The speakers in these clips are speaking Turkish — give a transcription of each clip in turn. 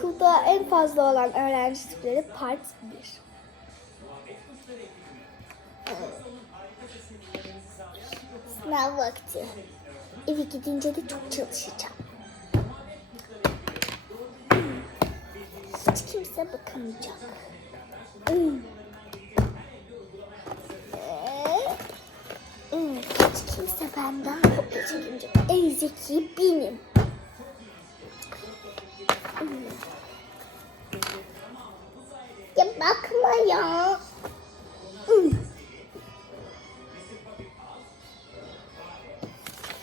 Okulda en fazla olan öğrenci tipleri part 1. Sınav vakti. Eve gidince de çok çalışacağım. Hiç kimse bakamayacak. Hiç kimse benden kopya çekemeyecek. En zeki benim. Bakma ya. Hmm.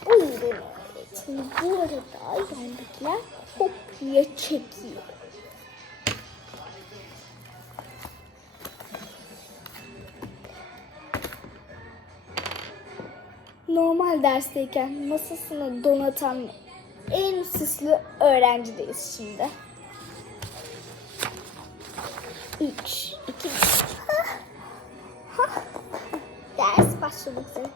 Buyurun öğretmenim. Bu arada yandakiler kopya çekiyor. Normal dersteyken masasını donatan en süslü öğrencideyiz şimdi. Üç, iki, Hah. Hah. Ders başlamak üzere.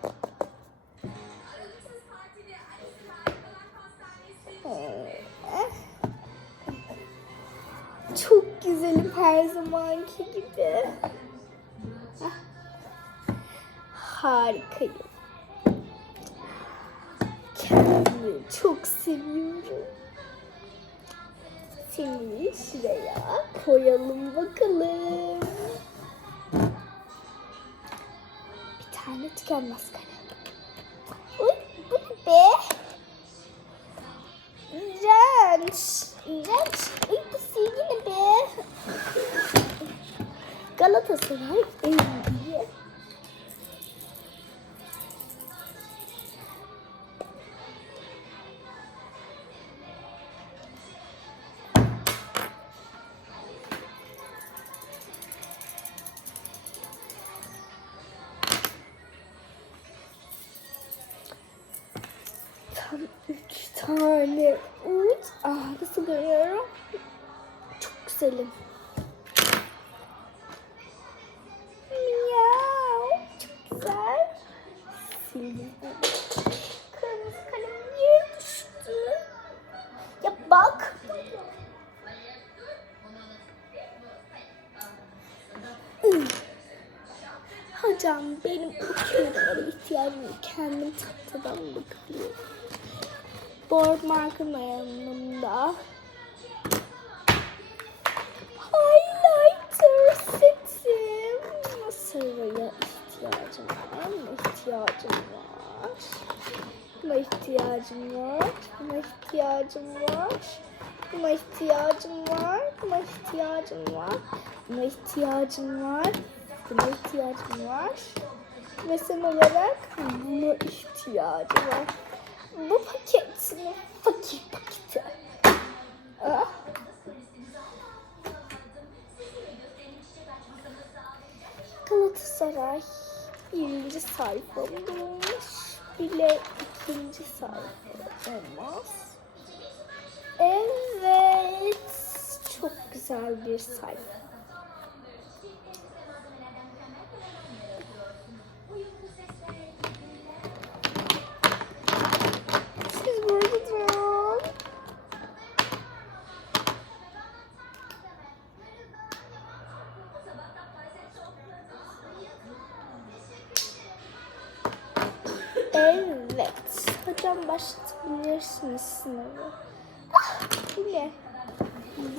Çok güzelim her zamanki gibi. Harikayım. Kendimi çok seviyorum. Seni şuraya koyalım bakalım. Bir tane tükenmez kalem. Uy, bu ne be? İğrenç. İğrenç. Uy, bu silgi ne be? Galatasaray tane uç. Ah nasıl görüyorum? Çok güzelim. Miau. Çok güzel. Sildim. Kırmızı kalem niye düştü? Ya bak. Hocam benim bu kelimelere ihtiyacım. Kendim tahtadan bakıyorum. Board marker'ım yanımda. Highlighter setim. Sarıya ihtiyacım var. Buna ihtiyacım var. Buna ihtiyacım var. Buna ihtiyacım var. Buna ihtiyacım var. Buna ihtiyacım var. Buna ihtiyacım var. Buna ihtiyacım var. Ve olarak buna ihtiyacım var. Bu paket mi? Fakir paketi. Ah. Galatasaray birinci sayfammış. Bile ikinci sayfa olmaz. Evet. Çok güzel bir sayfa. Başlatabilirsiniz sınavı. Ah,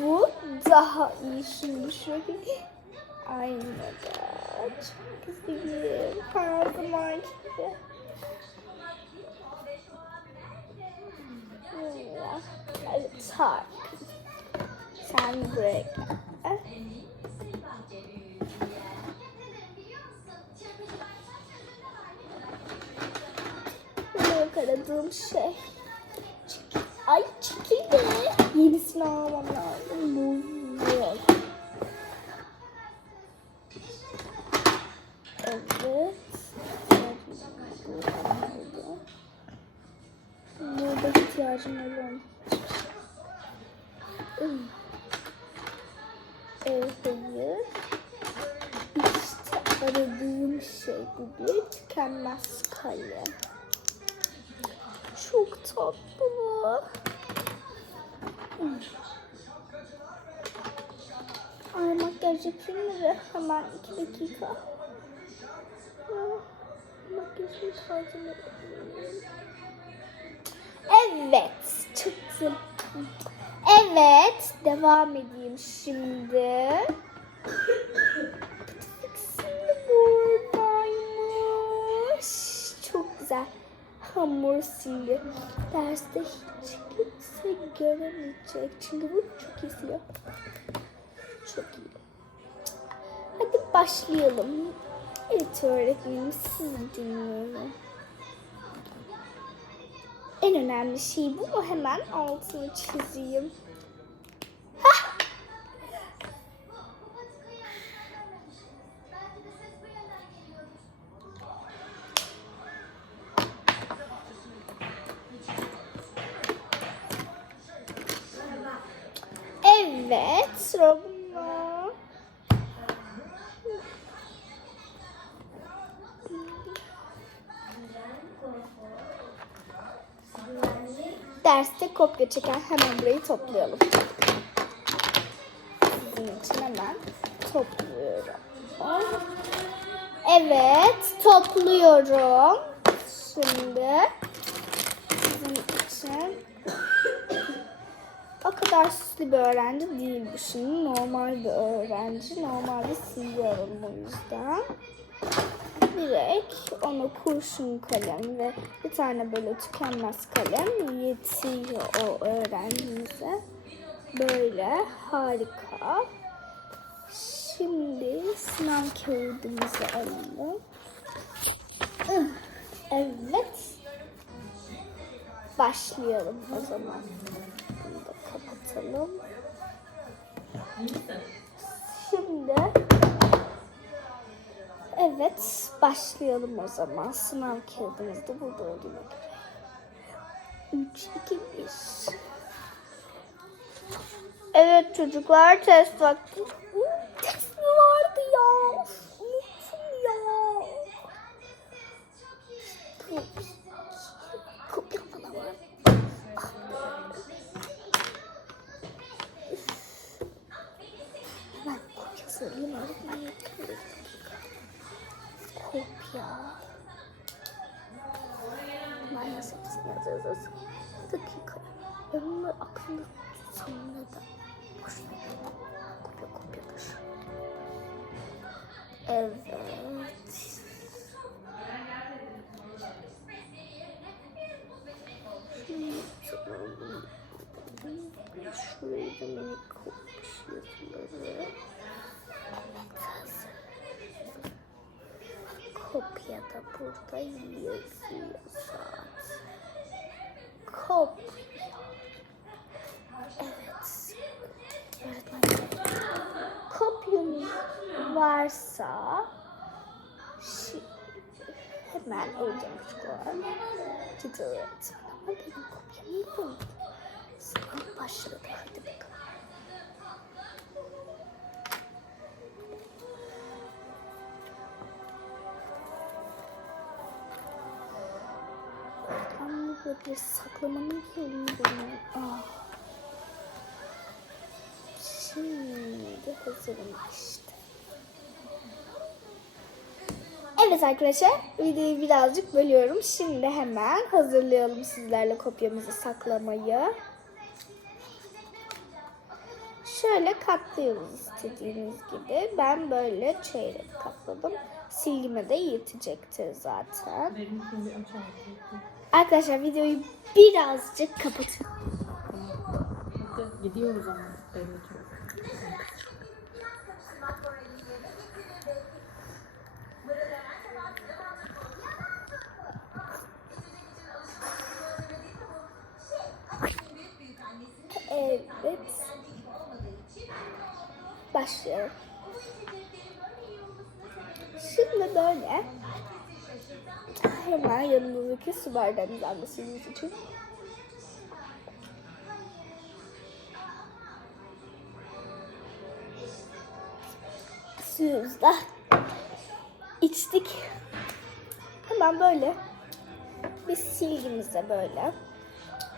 bu daha iyi şimdi şöyle. Aynen. Çok güzel. Her zaman gibi. Evet, harika. Sen buraya gel. Aradığım şey. Ay çekil de. Yenisini almam lazım. Yok. Evet. Burada ihtiyacım olur. Evet, hayır. İşte aradığım şey bu bir tükenmez kalem. Çok tatlı bu. Makyajcı hemen iki dakika. Ah, Makyajımı tazeledim. Evet. Evet, devam edeyim şimdi. Şimdi buradaymış. Çok güzel. Hamur sildi. Derste hiç kimse göremeyecek. Çünkü bu çok iyi siliyor. Çok iyi. Hadi başlayalım. Evet öğretmenim sizi dinliyorum. En önemli şey bu? Hemen altını çizeyim. Derste kopya çeken hemen burayı toplayalım. Sizin için hemen topluyorum. Evet, topluyorum. Şimdi sizin için o kadar süslü bir öğrenci değil bu şimdi. Normal bir öğrenci. Normalde siliyorum o yüzden. Direkt ona kurşun kalem ve bir tane böyle tükenmez kalem yetiyor o öğrencimize. Böyle harika. Şimdi sınav kağıdımızı alalım. Evet. Başlayalım o zaman. Bunu da kapatalım. Şimdi evet başlayalım o zaman. Sınav kağıdımız da burada olduğuna göre. 3, 2, 1. Evet çocuklar test vakti. Test mi vardı ya? Unuttum ya. Bir dakika. Ben bunları aklımda tutsam neden? Boşuna kopya kopyadır. Evet. Şurayı da minik kopyaları. Evet hazır. Kopya da burada yazıyor. Kopya. Evet. Kopyanız varsa hemen alacağım çocuklar. Ciddi ama benim kopyamı buldu. Sınav başladı. Hadi bakalım. Böyle saklamanın yolunu bulmalıyım. Ah. Şimdi hazırım işte. Evet arkadaşlar videoyu birazcık bölüyorum. Şimdi hemen hazırlayalım sizlerle kopyamızı saklamayı. Şöyle katlıyoruz istediğiniz gibi. Ben böyle çeyrek katladım. Silgime de yetecektir zaten. Benimkini bir açar mısın? Arkadaşlar videoyu birazcık. Hadi gidiyoruz ama. Evet. Başlayalım. Şimdi böyle hemen yanımızdaki su bardağımızı almasınız için suyumuzu da içtik. Hemen böyle bir silgimizde böyle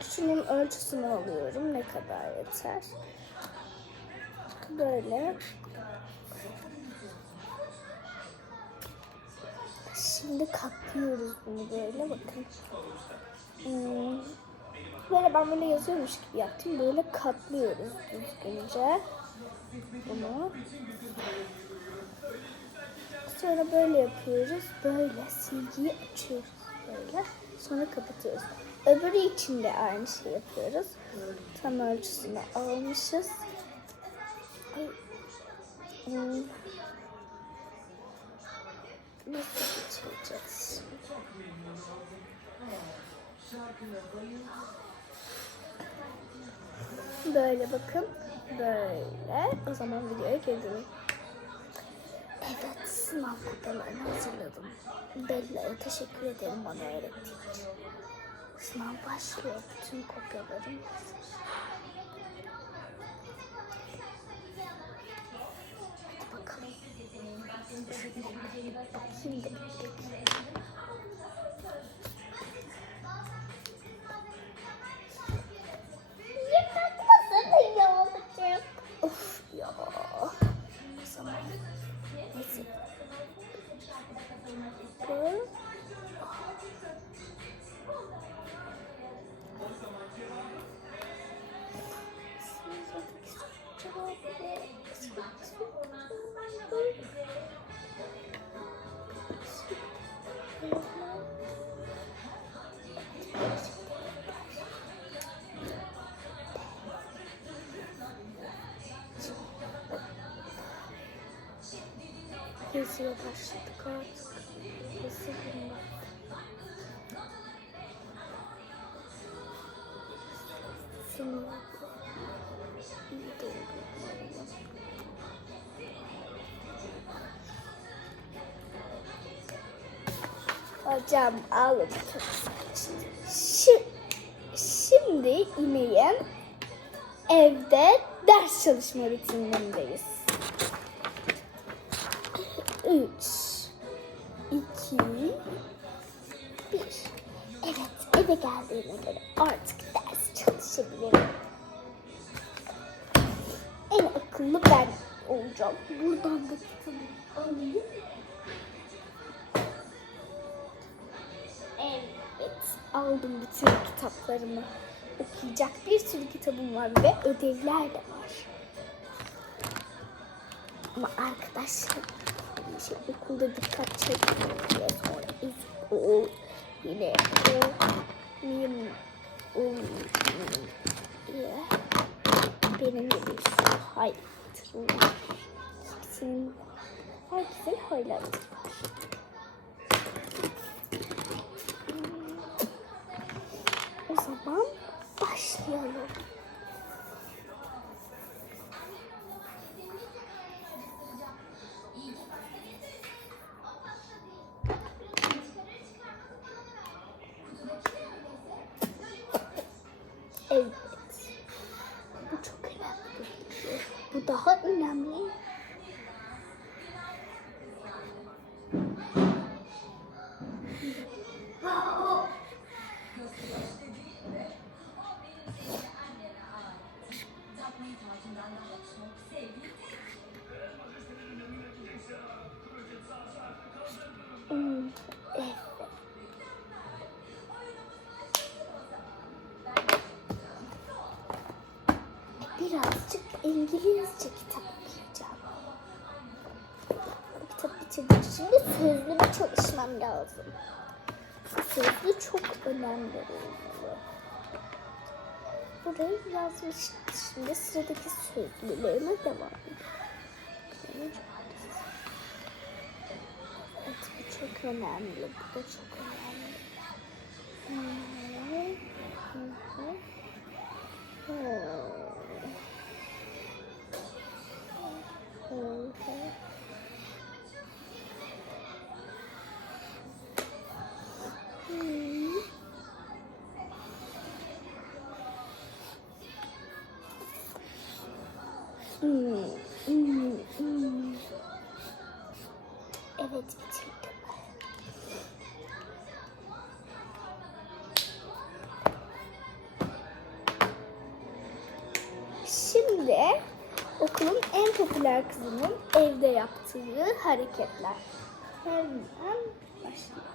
şunun ölçüsünü alıyorum. Ne kadar yeter? Böyle Şimdi katlıyoruz bunu böyle bakın. Hmm, Böyle ben böyle yazıyormuş gibi yaptım. Böyle katlıyoruz düzgünce. Bunu. Sonra böyle yapıyoruz. Böyle silgiyi açıyoruz. Böyle. Sonra kapatıyoruz. Öbürü için de aynı şey yapıyoruz. Tam ölçüsünü almışız. Hmm. Nasıl geçireceğiz? Böyle bakın. Böyle. O zaman videoya dönün. Evet, sınav kopyalarını hazırladım. Bella'ya teşekkür ederim bana öğrettiği için. Sınav başlıyor. Bütün kopyalarım hazır. Bakayım da Geziye başladık artık. Gezi bunlar. Sınav. İyi de. Hocam alın. Şimdi, ineğim evde ders çalışma rutinindeyiz. Üç, iki, bir. Evet, eve geldiğime göre artık ders çalışabilirim. En akıllı ben olacağım. Buradan da alayım. Evet, aldım bütün kitaplarımı. Okuyacak bir sürü kitabım var ve ödevler de var. Ama arkadaşlar şey, okulda dikkat çekmiyor diye sonra iz o yine o miyim o diye benim de bir hayatım var. Hepsinin herkesin hayatı var. O zaman başlayalım. İngilizce kitap okuyacağım. Bu kitap bitirdik. Şimdi sözlü bir çalışmam lazım. Sözlü çok önemli olmalı. Burayı yazmıştım. Şimdi sıradaki sözlülerime devam edelim. Evet, bu çok önemli. Bu da çok önemli. Hı. Hı hı. Evet bitirdim. Şimdi okulun en popüler kızının evde yaptığı hareketler. hemen başlayalım.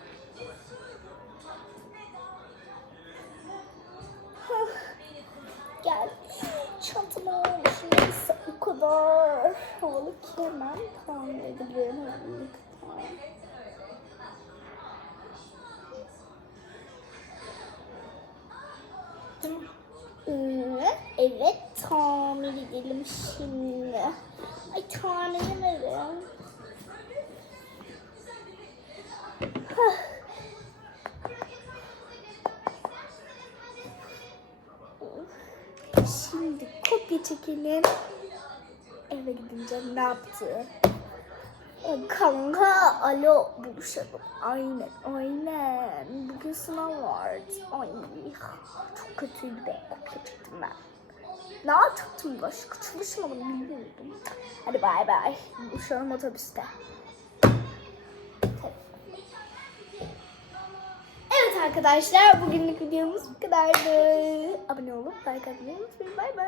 Gel. Çantamı almışım. O kadar havalı ki hemen tahmin. Tamam. Ee, Evet, tamir edelim şimdi. Ay tamir. Hah. Şimdi kopya çekelim. Eve gidince ne yaptı? Ay Kanka, alo buluşalım. Aynen, aynen. Bugün sınav vardı. Ay, çok kötüydü be. Kopya çektim ben. Ne yapacaktım başka? Çalışmadım, bilmiyordum. Hadi bay bay. Buluşalım otobüste. Evet arkadaşlar, bugünlük videomuz bu kadardı. Abone olup like atmayı unutmayın. Bay bay.